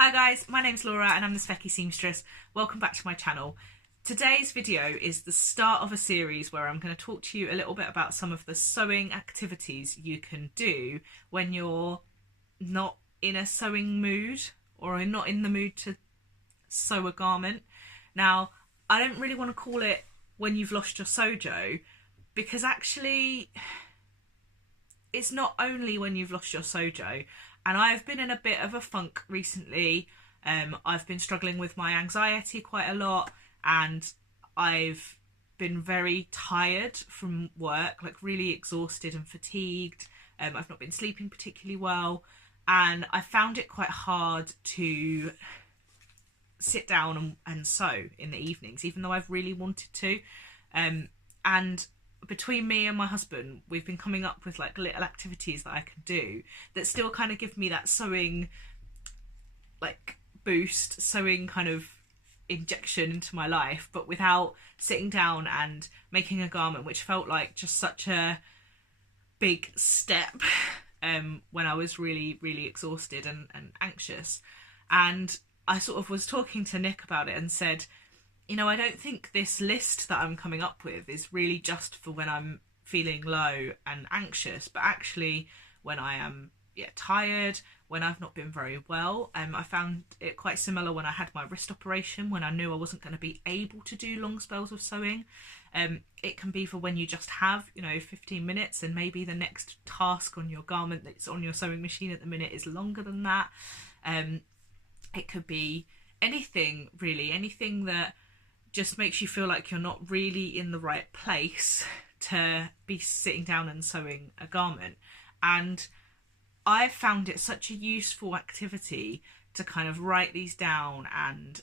Hi guys, my name's Laura and I'm the Specky Seamstress. Welcome back to my channel. Today's video is the start of a series where I'm going to talk to you a little bit about some of the sewing activities you can do when you're not in a sewing mood or not in the mood to sew a garment. Now, I don't really want to call it when you've lost your sojo, because actually it's not only when you've lost your sojo. And I've been in a bit of a funk recently. I've been struggling with my anxiety quite a lot, and I've been very tired from work, like really exhausted and fatigued. I've not been sleeping particularly well, and I found it quite hard to sit down and sew in the evenings, even though I've really wanted to. And between me and my husband, we've been coming up with like little activities that I can do that still kind of give me that sewing like boost, sewing kind of injection into my life, but without sitting down and making a garment, which felt like just such a big step when I was really, really exhausted and anxious. And I sort of was talking to Nick about it and said, you know, I don't think this list that I'm coming up with is really just for when I'm feeling low and anxious, but actually when I am tired, when I've not been very well. I found it quite similar when I had my wrist operation, when I knew I wasn't going to be able to do long spells of sewing. It can be for when you just have, 15 minutes and maybe the next task on your garment that's on your sewing machine at the minute is longer than that. It could be anything really, anything that just makes you feel like you're not really in the right place to be sitting down and sewing a garment. And I've found it such a useful activity to kind of write these down and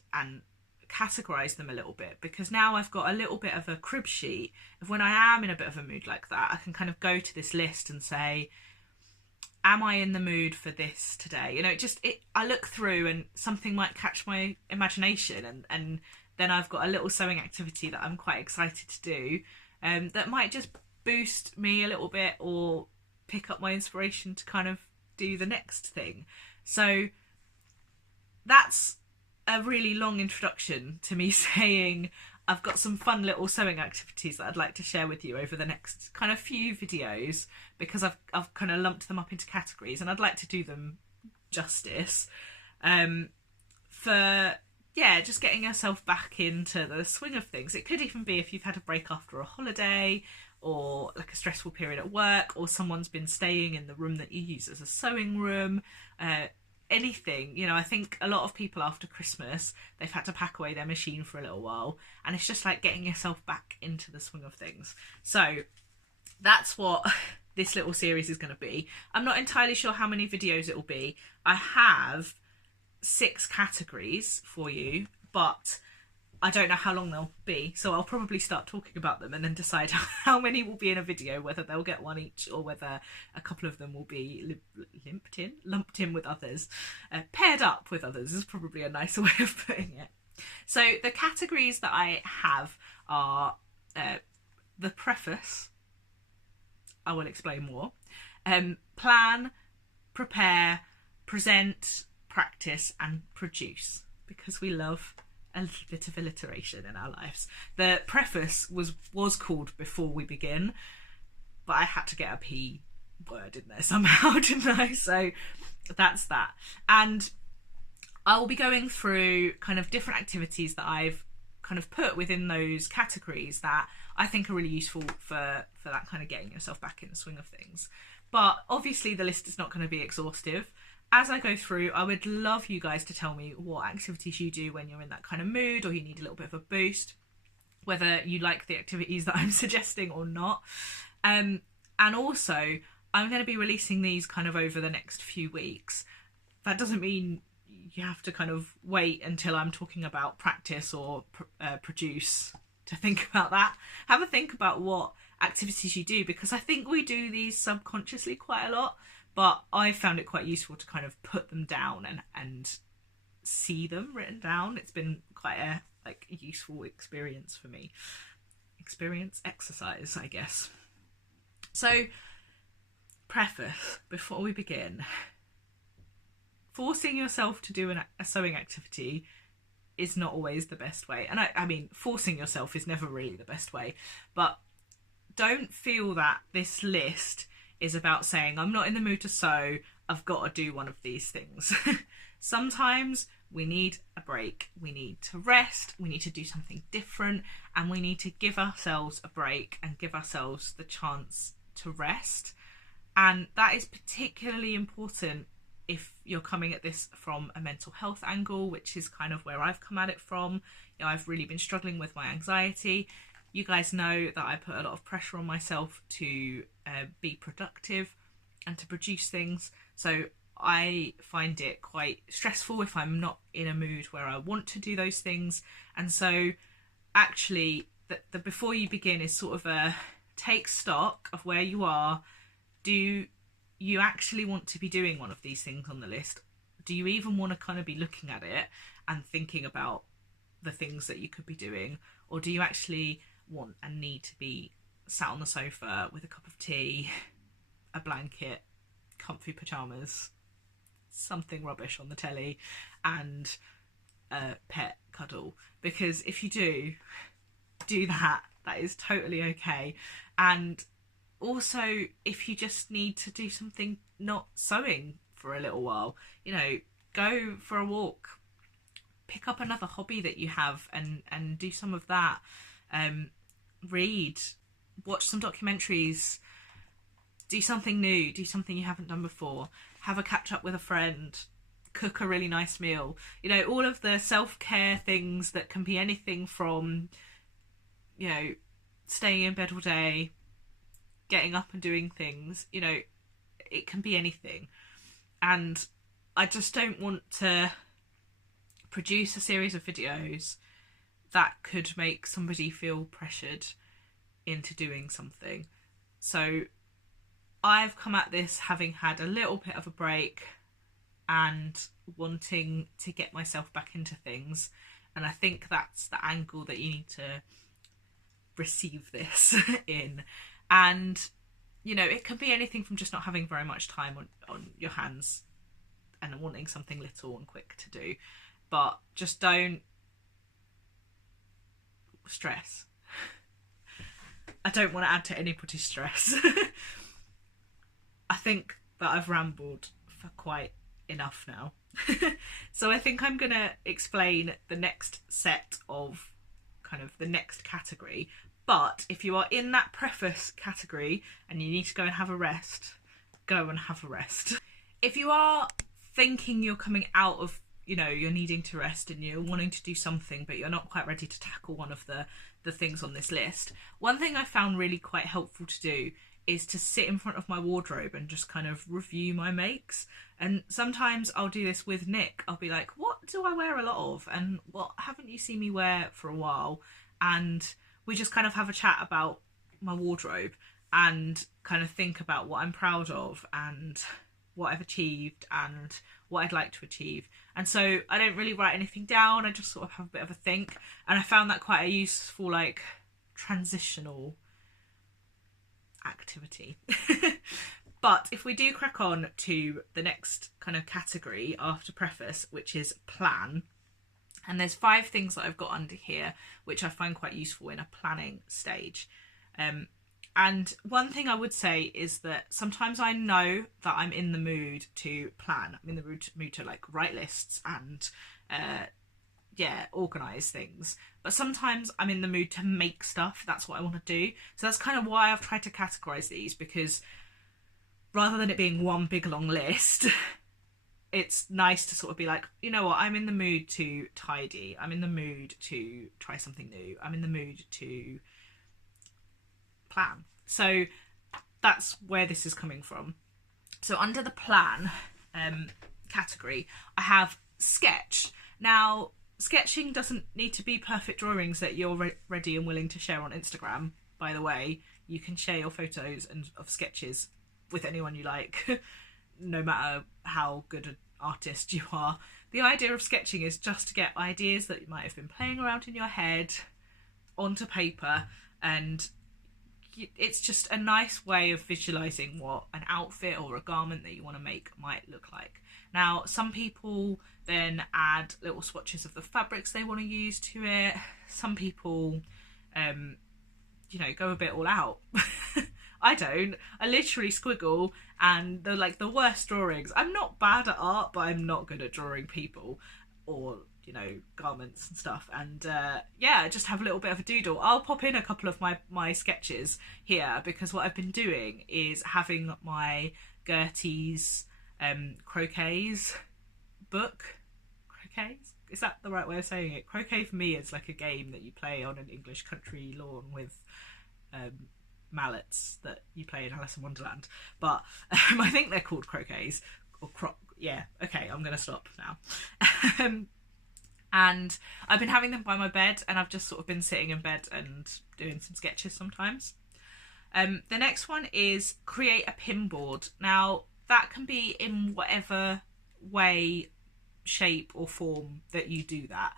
categorize them a little bit, because now I've got a little bit of a crib sheet of when I am in a bit of a mood like that. I can kind of go to this list and say, am I in the mood for this today? I look through and something might catch my imagination, and then I've got a little sewing activity that I'm quite excited to do, that might just boost me a little bit or pick up my inspiration to kind of do the next thing. So that's a really long introduction to me saying I've got some fun little sewing activities that I'd like to share with you over the next kind of few videos, because I've kind of lumped them up into categories and I'd like to do them justice. Just getting yourself back into the swing of things. It could even be if you've had a break after a holiday, or like a stressful period at work, or someone's been staying in the room that you use as a sewing room. Anything, I think a lot of people after Christmas, they've had to pack away their machine for a little while, and it's just like getting yourself back into the swing of things. So that's what this little series is going to be. I'm not entirely sure how many videos it will be. I have 6 categories for you, but I don't know how long they'll be, so I'll probably start talking about them and then decide how many will be in a video, whether they'll get one each or whether a couple of them will be lumped in with others. Paired up with others is probably a nicer way of putting it. So the categories that I have are the preface, I will explain more, plan, prepare, present, practice and produce, because we love a little bit of alliteration in our lives. The preface was called before we begin, but I had to get a P word in there somehow, didn't I? So that's that. And I will be going through kind of different activities that I've kind of put within those categories that I think are really useful for that kind of getting yourself back in the swing of things. But obviously the list is not going to be exhaustive. As I go through, I would love you guys to tell me what activities you do when you're in that kind of mood, or you need a little bit of a boost, whether you like the activities that I'm suggesting or not. And also, I'm going to be releasing these kind of over the next few weeks. That doesn't mean you have to kind of wait until I'm talking about practice or produce to think about that. Have a think about what activities you do, because I think we do these subconsciously quite a lot. But I found it quite useful to kind of put them down and see them written down. It's been quite a useful experience for me. Exercise, I guess. So, preface, before we begin. forcing yourself to do a sewing activity is not always the best way. And I mean, forcing yourself is never really the best way, but don't feel that this list is about saying, I'm not in the mood to sew, I've got to do one of these things. Sometimes we need a break, we need to rest, we need to do something different, and we need to give ourselves a break and give ourselves the chance to rest. And that is particularly important if you're coming at this from a mental health angle, which is kind of where I've come at it from. You know, I've really been struggling with my anxiety. You guys know that I put a lot of pressure on myself to be productive and to produce things. So I find it quite stressful if I'm not in a mood where I want to do those things. And so actually the before you begin is sort of a take stock of where you are. Do you actually want to be doing one of these things on the list? Do you even want to kind of be looking at it and thinking about the things that you could be doing? Or do you actually want and need to be sat on the sofa with a cup of tea, a blanket, comfy pyjamas, something rubbish on the telly, and a pet cuddle? Because if you do that, that is totally okay. And also, if you just need to do something not sewing for a little while, you know, go for a walk, pick up another hobby that you have and do some of that. Read, watch some documentaries, do something new, do something you haven't done before, have a catch up with a friend, cook a really nice meal. You know, all of the self-care things that can be anything from, you know, staying in bed all day, getting up and doing things, you know, it can be anything. And I just don't want to produce a series of videos that could make somebody feel pressured into doing something. So I've come at this having had a little bit of a break and wanting to get myself back into things. And I think that's the angle that you need to receive this in. And, you know, it can be anything from just not having very much time on your hands and wanting something little and quick to do. But just don't stress. I don't want to add to anybody's stress. I think that I've rambled for quite enough now. So I think I'm going to explain the next set of kind of the next category. But if you are in that preface category and you need to go and have a rest, go and have a rest. If you are thinking you're coming out of, you know, you're needing to rest and you're wanting to do something, but you're not quite ready to tackle one of the things on this list, one thing I found really quite helpful to do is to sit in front of my wardrobe and just kind of review my makes. And sometimes I'll do this with Nick. I'll be like, what do I wear a lot of? And what haven't you seen me wear for a while? And we just kind of have a chat about my wardrobe and kind of think about what I'm proud of and what I've achieved and what I'd like to achieve. And so I don't really write anything down, I just sort of have a bit of a think. And I found that quite a useful, like, transitional activity. But if we do crack on to the next kind of category after preface, which is plan, and there's 5 things that I've got under here which I find quite useful in a planning stage. And one thing I would say is that sometimes I know that I'm in the mood to plan. I'm in the mood to like write lists and organise things. But sometimes I'm in the mood to make stuff. That's what I want to do. So that's kind of why I've tried to categorise these, because rather than it being one big long list, it's nice to sort of be like, you know what, I'm in the mood to tidy. I'm in the mood to try something new. I'm in the mood to plan. So that's where this is coming from. So under the plan category, I have sketch. Now, sketching doesn't need to be perfect drawings that you're ready and willing to share on Instagram. By the way, you can share your photos of sketches with anyone you like, no matter how good an artist you are. The idea of sketching is just to get ideas that might have been playing around in your head onto paper and it's just a nice way of visualizing what an outfit or a garment that you want to make might look like. Now, some people then add little swatches of the fabrics they want to use to it. Some people, you know, go a bit all out. I don't. I literally squiggle, and they're like the worst drawings. I'm not bad at art, but I'm not good at drawing people or, you know, garments and stuff. And yeah, just have a little bit of a doodle. I'll pop in a couple of my sketches here, because what I've been doing is having my Gertie's croquets book. Croquets? Is that the right way of saying it? Croquet for me is like a game that you play on an English country lawn with mallets that you play in Alice in Wonderland. But I think they're called croquets. Or yeah, okay, I'm going to stop now. And I've been having them by my bed, and I've just sort of been sitting in bed and doing some sketches sometimes. The next one is create a pin board. Now, that can be in whatever way, shape or form that you do that.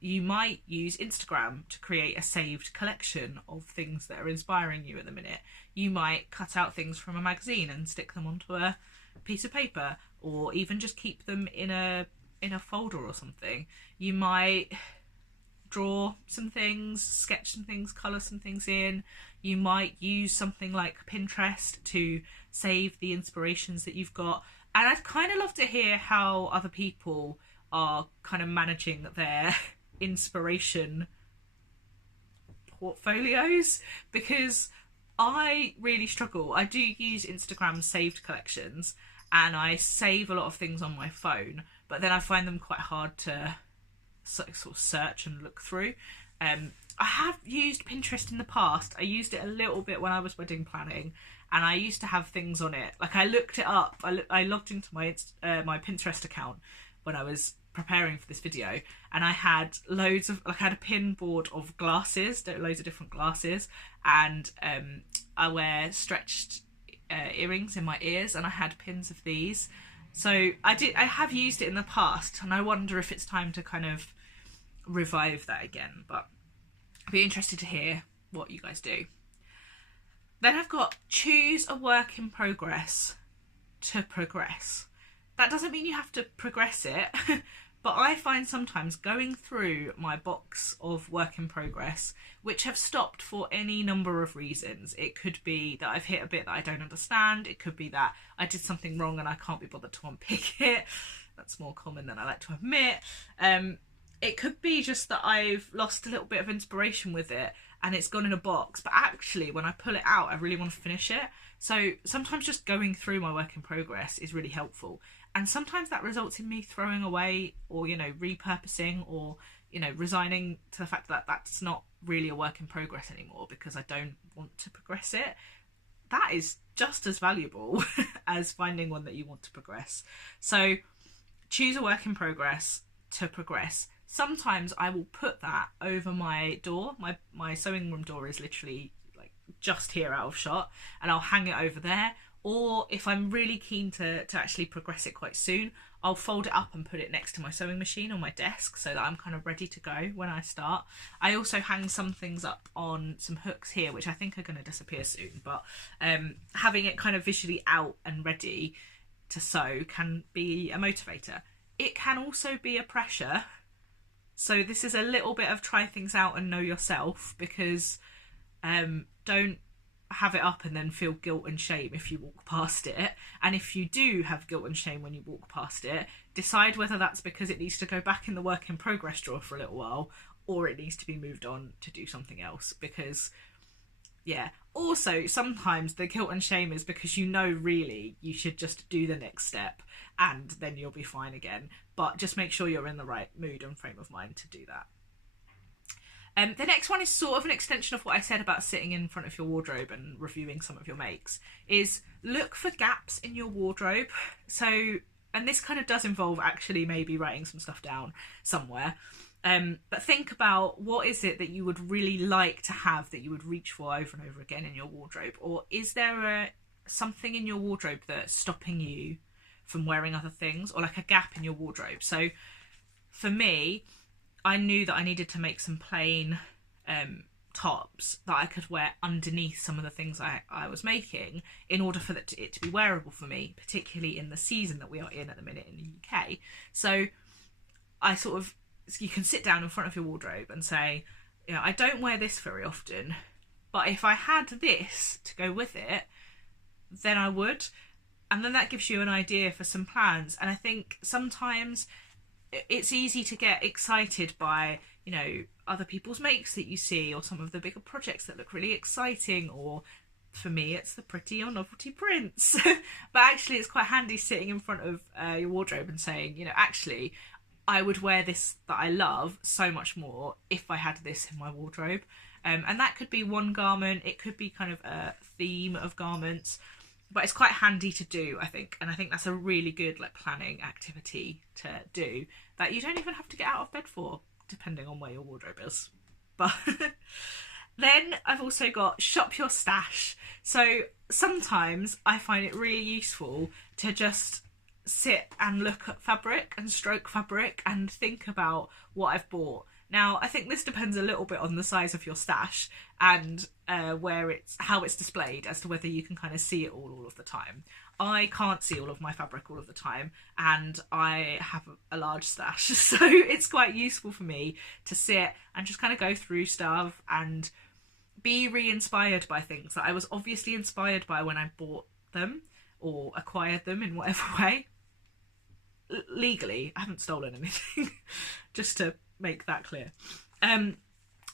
You might use Instagram to create a saved collection of things that are inspiring you at the minute. You might cut out things from a magazine and stick them onto a piece of paper, or even just keep them in a folder or something. You might draw some things, sketch some things, colour some things in. You might use something like Pinterest to save the inspirations that you've got. And I'd kind of love to hear how other people are kind of managing their inspiration portfolios, because I really struggle. I do use Instagram saved collections, and I save a lot of things on my phone, but then I find them quite hard to sort of search and look through. I have used Pinterest in the past. I used it a little bit when I was wedding planning, and I used to have things on it. Like, I looked it up. I logged into my Pinterest account when I was preparing for this video, and I had loads of, like, I had a pin board of glasses, loads of different glasses, and I wear stretched earrings in my ears, and I had pins of these. So I have used it in the past, and I wonder if it's time to kind of revive that again. But I'd be interested to hear what you guys do. Then I've got choose a work in progress to progress. That doesn't mean you have to progress it, but I find sometimes going through my box of work in progress, which have stopped for any number of reasons. It could be that I've hit a bit that I don't understand. It could be that I did something wrong and I can't be bothered to unpick it. That's more common than I like to admit. It could be just that I've lost a little bit of inspiration with it and it's gone in a box, but actually when I pull it out, I really want to finish it. So sometimes just going through my work in progress is really helpful. And sometimes that results in me throwing away, or, you know, repurposing, or, you know, resigning to the fact that that's not really a work in progress anymore because I don't want to progress it. That is just as valuable as finding one that you want to progress. So choose a work in progress to progress. Sometimes I will put that over my door. My sewing room door is literally like just here out of shot, and I'll hang it over there. Or if I'm really keen to actually progress it quite soon, I'll fold it up and put it next to my sewing machine on my desk so that I'm kind of ready to go when I start. I also hang some things up on some hooks here, which I think are going to disappear soon, but having it kind of visually out and ready to sew can be a motivator. It can also be a pressure. So this is a little bit of try things out and know yourself, because don't have it up and then feel guilt and shame if you walk past it. And if you do have guilt and shame when you walk past it, decide whether that's because it needs to go back in the work in progress drawer for a little while, or it needs to be moved on to do something else. Because yeah, also sometimes the guilt and shame is because you know really you should just do the next step and then you'll be fine again. But just make sure you're in the right mood and frame of mind to do that. The next one is sort of an extension of what I said about sitting in front of your wardrobe and reviewing some of your makes, is look for gaps in your wardrobe. So, and this kind of does involve actually maybe writing some stuff down somewhere. But think about, what is it that you would really like to have that you would reach for over and over again in your wardrobe? Or is there something in your wardrobe that's stopping you from wearing other things, or like a gap in your wardrobe? So for me, I knew that I needed to make some plain tops that I could wear underneath some of the things I was making in order for it to be wearable for me, particularly in the season that we are in at the minute in the UK. So you can sit down in front of your wardrobe and say, you know, I don't wear this very often, but if I had this to go with it, then I would. And then that gives you an idea for some plans. And I think sometimes it's easy to get excited by, you know, other people's makes that you see, or some of the bigger projects that look really exciting, or for me it's the pretty or novelty prints. But actually it's quite handy sitting in front of your wardrobe and saying, you know, actually I would wear this that I love so much more if I had this in my wardrobe. And that could be one garment, it could be kind of a theme of garments, but it's quite handy to do, I think. And I think that's a really good like planning activity to do that you don't even have to get out of bed for, depending on where your wardrobe is. But then I've also got shop your stash. So sometimes I find it really useful to just sit and look at fabric and stroke fabric and think about what I've bought. Now, I think this depends a little bit on the size of your stash and how it's displayed as to whether you can kind of see it all of the time. I can't see all of my fabric all of the time, and I have a large stash, so it's quite useful for me to sit and just kind of go through stuff and be re-inspired by things that I was obviously inspired by when I bought them or acquired them in whatever way. Legally, I haven't stolen anything, just to make that clear.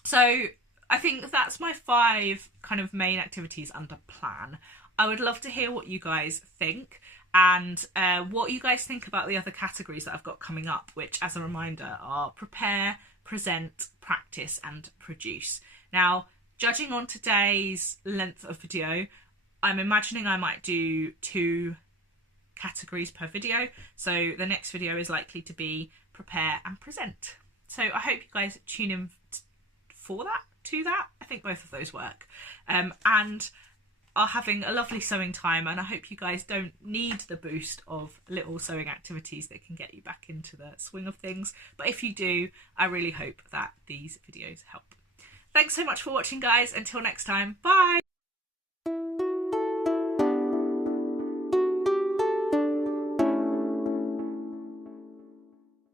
So I think that's my 5 kind of main activities under plan. I would love to hear what you guys think, and what you guys think about the other categories that I've got coming up, which, as a reminder, are prepare, present, practice and produce. Now, judging on today's length of video, I'm imagining I might do 2 categories per video, so the next video is likely to be prepare and present. So I hope you guys tune in to that. I think both of those work, and are having a lovely sewing time, and I hope you guys don't need the boost of little sewing activities that can get you back into the swing of things, but if you do, I really hope that these videos help. Thanks so much for watching, guys. Until next time, bye.